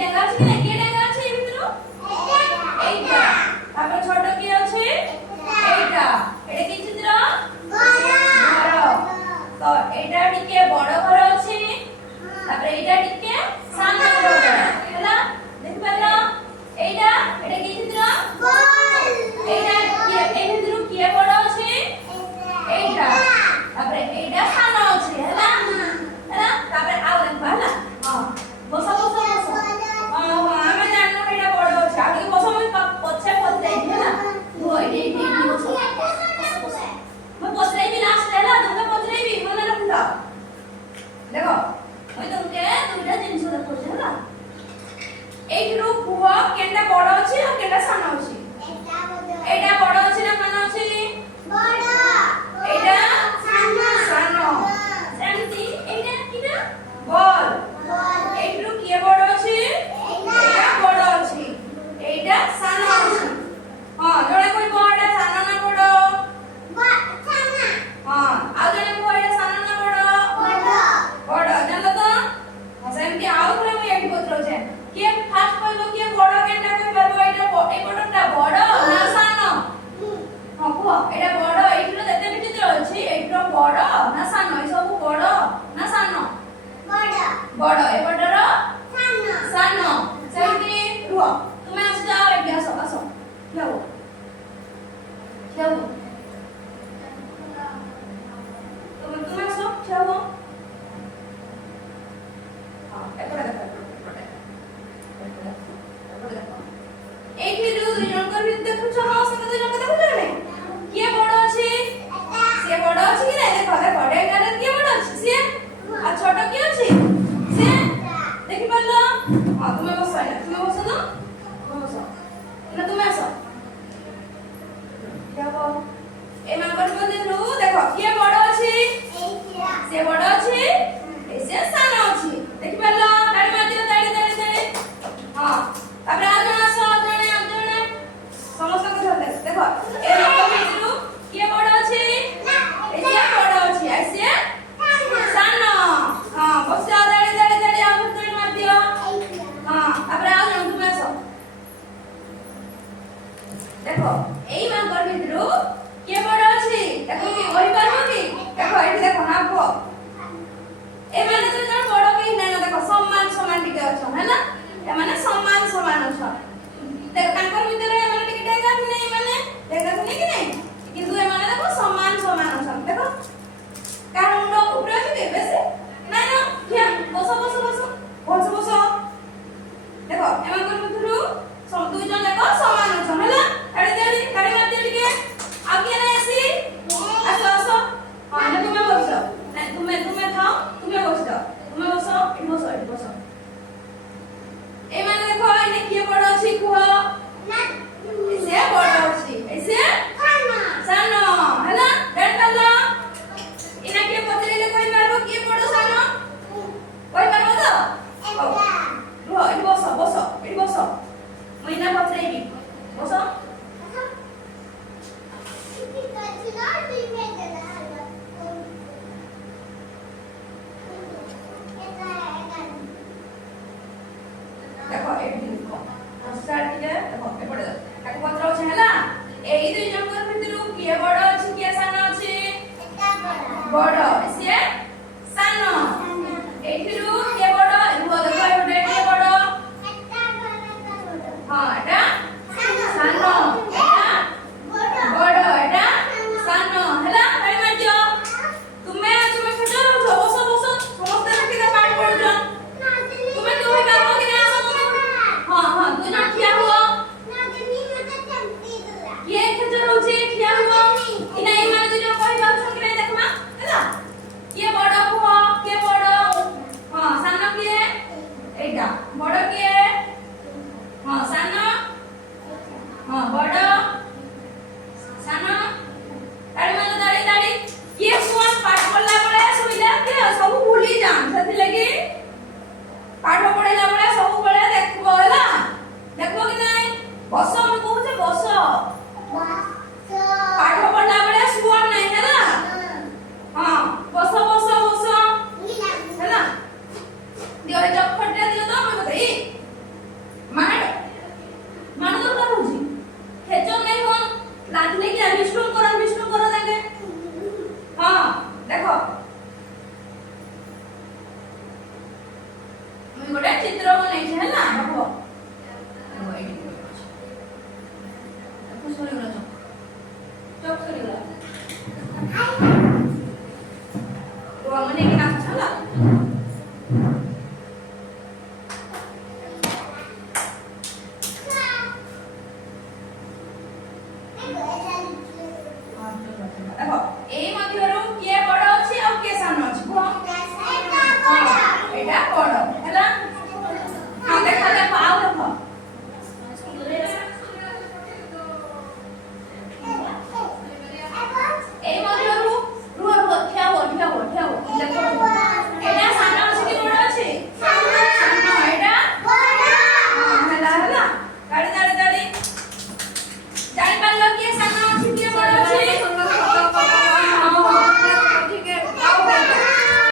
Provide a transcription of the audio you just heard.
ডেঙ্গা আছে কি না কি ডেঙ্গা আছে এই ভিতর এইটা তারপর ছোট কি আছে এইটা এটা কি চিত্র ঘর তো এটা টিকে বড় ঘর আছে তারপর এইটা টিকে সামনে ঘর ହେଲା দেখি পারলো এইটা এটা কি চিত্র বল এইটা কি এই ভিতর কি বড় আছে এইটা তারপরে এইটা সামনে আছে ହେଲା ହେଲା তারপরে আও দেখবা ହେଲା হ্যাঁ বসা বসা বসা আমি জানি এটা বড় আছে আগে বসা আমি পছে পছে ହେଲା তো এইটা বসা मैं पूछ रही भी लास्ट है ना तुमने पूछ रही भी मैंने रखा देखो मैं तुमके दुटा जिनिस देखो है ना एक रूप हुआ केंडा बड़ अछि और केंडा सानो अछि एटा बड़ अछि ना सानो अछि बड़ एटा सानो सानो सेमती एटा किना बॉल एक रूप के बड़ अछि एटा बड़ अछि एटा सानो अछि हां जोड़े कोई बड़ सानो ना बड़ हां आ जने कोइडा सानो ना बड़ जानलो तो सेमती आउ करे मैं एठी पत्र छै के फास्ट कहबो के बड़ केनटा कहि परबो एटा ए बड़टा बड़ ना सानो हां को एटा बड़ एठरो जते भी चित्र अछि एठरो बड़ ना सानो ए सब बड़ ना सानो बड़ ए बड़र सानो सानो सेमती रुह तुमे आस जाओ एठी आसो आसो क्या हो तुम्हें सब चाहो हां एपड़ा देखो एक ही दो जनकर भी देखो छह संग दो जनकर देखो जाने के बड़ अछि से बड़ अछि कि नहीं देखो देखो डेंगार के बड़ अछि से आ छोट के अछि से देखि परलो हां तुम्हें बसो ना तुम्हें बसो ना तुम्हें आसो देखो ए नंबर को देखो के बड़ अछि से बड़ अछि एसे सानो अछि देखि परलो ताड़ी मार दियो ताड़ी हां तापर आ जणा समस्त को धर देखो ए नंबर भितरु के बड़ अछि एसे बड़ अछि एसे सानो हां बस जा ताड़ी आ ताड़ी मार दियो हां तापर आ जणा तुम आसो देखो एई नंबर भितरु के बड़ अछि देखो कि ओहि पारबो कि देखो एठी देखो ना को ए माने तो जण बड़ के ना देखो समान समान टिके अछ है ना ए माने समान समान अछ देख तांकर भितर ए माने टिके डेगा कि नहीं माने डेगा कि नहीं किंतु ए माने देखो समान समान अछ देखो कार मुंड ऊपर अछि के बेसे ना ना क्या बसो देखो ए मानकर भितरु सब दुई जण देखो समान अछ हैला ताड़ी मार दियो टिके आगे ना आसी आसो हां ना तुम्हें बसो ना तुम्हें खाओ तुम्हें बसो इठ बसो ए माने देखो इने के बड़ अछि को ना से बड़ अछि ऐसे सानो हैला डेट करलो इना के पत्रेले कोइ मारबो के बड़ सानो कोइ मारबो तो रुह इठ बसो मइना पत्रेबी बसो देखो स्टार्ट किया देखो एपड़े ताको पत्र अछि हैला एई दुई जनकर भितरु के बड़ अछि के सानो अछि बड़ से सानो एठिरु के बड़ रुह देखो एपड़े के बड़ हां एटा सानो एटा बड़ एटा सानो हैला ताई मार दियो तुम्हें छोट रहो बसो समस्त के पाठ पढो तुम्हें काबो कि ना हां तू ना किया हुआ ना जनी मत चमती दला ये खजर होजे किया हुआ इना ए माने जो कहि बात सुन के देखमा हैला के बड़ हुआ के बड़ हां सानो के एटा बड़ के हां सानो हां बड़ सानो ताड़ी माने ताड़ी के सुआ पाठ पढ़ला बळे सुइला के सब भूली जान सथि लगे पाठ पढ़ला बळे सब बळे देखबो हैला देखबो कि नहीं बसो हम कहू जे बसो पाठ पढ़ला बळे सुआ नहीं हैला हां बसो हैला दियो जब फटे दियो तो मैं बताई ଚିତ୍ର ବନେଇଛି ହେଲା ଦେଖ